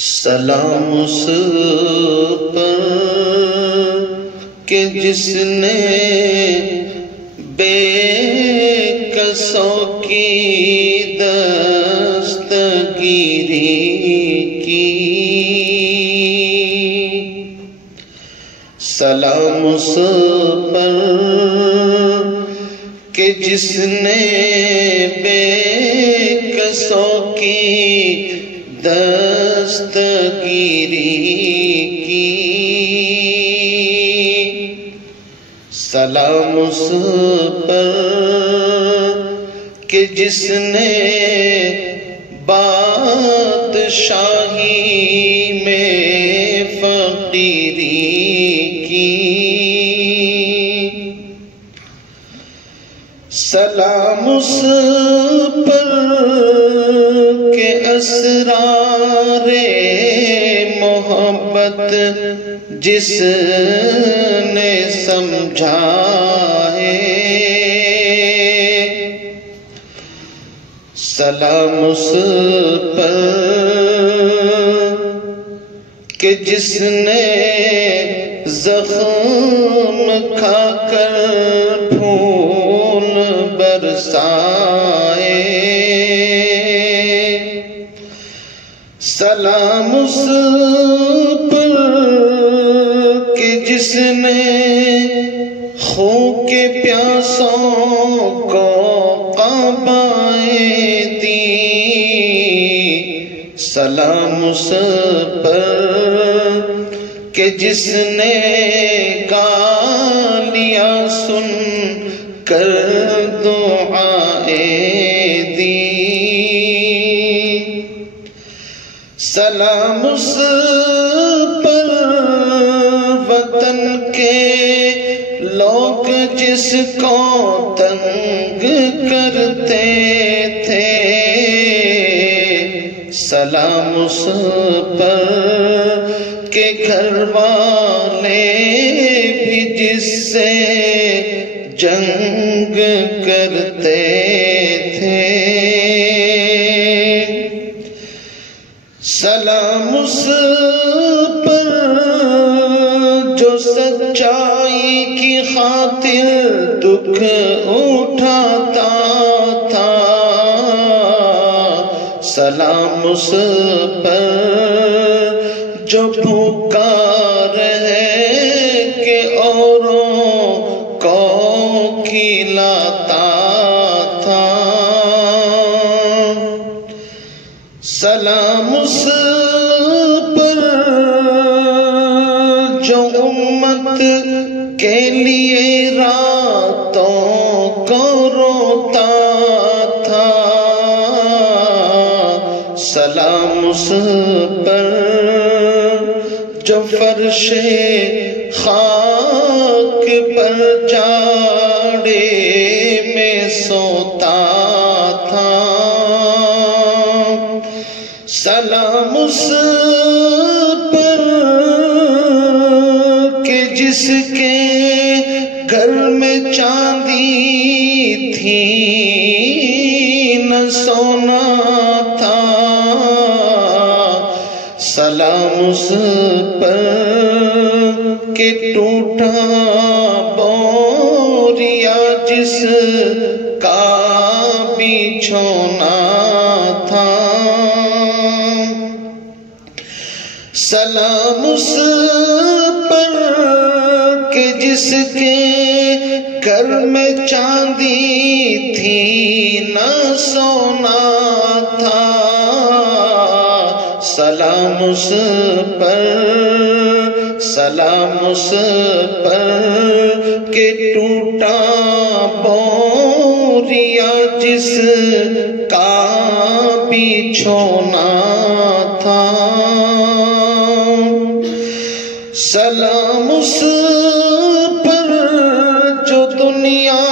سلام اس پر کہ جس نے بے کسوں کی دستگیری کی۔ سلام اس پر کہ جس نے بے کسوں کی دستگیری کی۔ سلام اس پر کہ جس نے بادشاہی میں فقیری کی۔ سلام اس پر کہ اسرار محبت جس نے سمجھا ہے۔ سلام اس پر کہ جس نے زخم کھا کر پھول برسائے۔ سلام اس پر کہ جس نے خون کے پیاسوں کو قبائیں دی۔ سلام اس پر کہ جس نے گالیاں سن کر دعائیں دی۔ سلام اس پر وطن کے لوگ جس کو تنگ کرتے تھے۔ سلام اس پر کہ گھر والے بھی جس سے جنگ کرتے تھے۔ سلام اس پر جو سچائی کی خاطر دکھ اٹھاتا تھا۔ سلام اس پر جو بھوکا رہے کہ اوروں کو کھلاتا تھا۔ سلام اس پر جو امت کے لیے راتوں کو روتا تھا۔ سلام اس پر جو فرش خاک پر جاڑے میں سوتا تھا۔ سلام اس پر کہ جس کے گھر میں چاندی تھی نہ سونا تھا۔ سلام اس پر کہ ٹوٹا بوریا جس کا بچھونا تھا۔ سلام اس پر کہ جس کے گھر میں چاندی تھی نہ سونا تھا۔ سلام اس پر سلام اس پر کہ ٹوٹا بوریا جس کا بچھونا تھا۔ سلام اس پر جو دنیا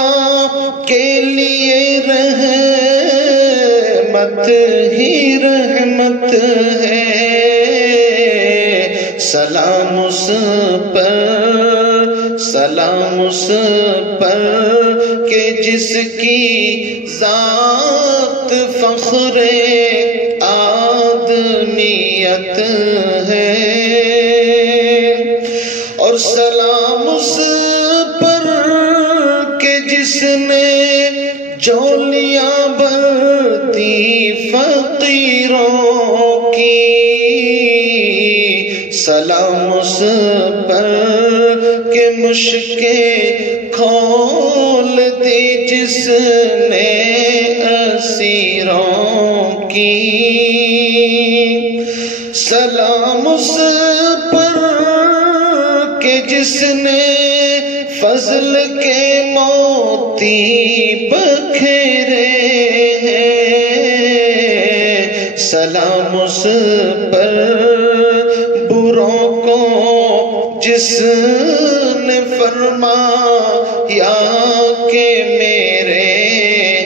کے لیے رحمت ہی رحمت ہے۔ سلام اس پر سلام اس پر کہ جس کی ذات فخر آدمیت شریعت ہے، اور سلام اس پر کہ جس نے جولیاں بھرتی فقیروں کی، سلام اس پر کہ مشکیں کھول دی جس نے اسیروں کی، سلام اس پر کہ جس نے فضل کے موتی بکھیرے ہیں، سلام اس پر بروں کو جس نے فرمایا کہ میرے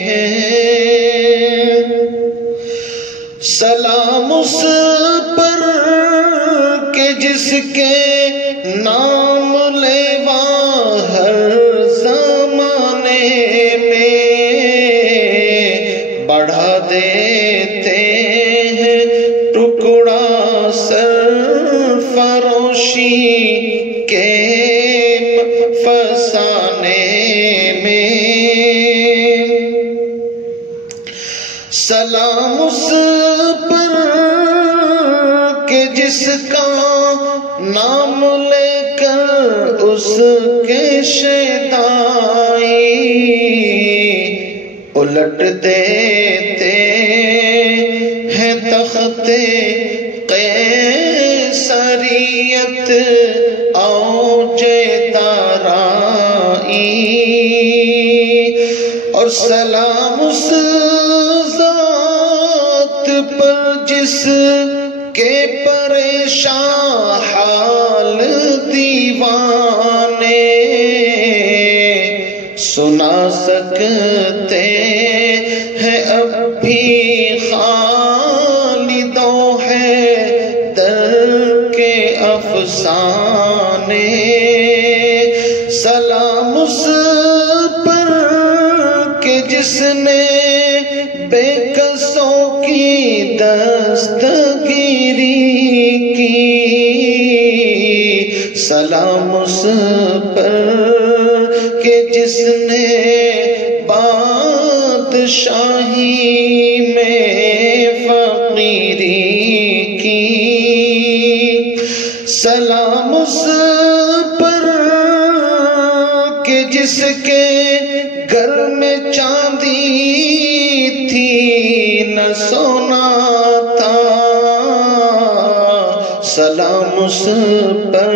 ہیں، سلام اس پر کہ جس کے نام لیوا ہر زمانے میں بڑھا دیتے ہیں ٹکڑا سرفروشی کے فسانے میں، سلام اس پر کہ جس کا نام لے کر اس کے شیدائی الٹ دیتے ہیں تخت قیصریت اوج دارائی، اور سلام اس ذات پر جس کے پریشان حال دیوانے سنا سکتے ہیں اب بھی خالد و حیدر کے افسانے، سلام اس پر کہ جس نے بے کسوں کی دستگیری کی، سلام اس پر کہ جس نے بادشاہی میں فقیری کی، سلام اس پر کہ جس کے گھر میں چاندی تھی نہ سونا تھا، سلام اس پر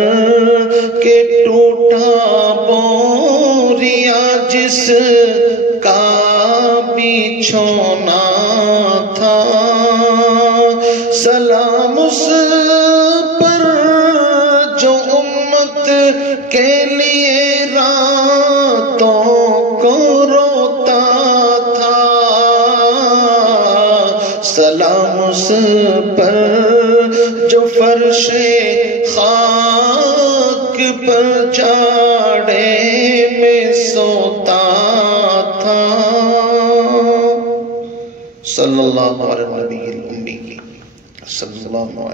کہ ٹوٹا بوریا جس کا بچھونا تھا، سلام اس پر جو امت کے لیے راتوں کو روتا تھا، سلام اس پر جو فرش خاک پر جاڑے میں سوتا تھا، صلی اللہ علیہ وسلم صلی اللہ علیہ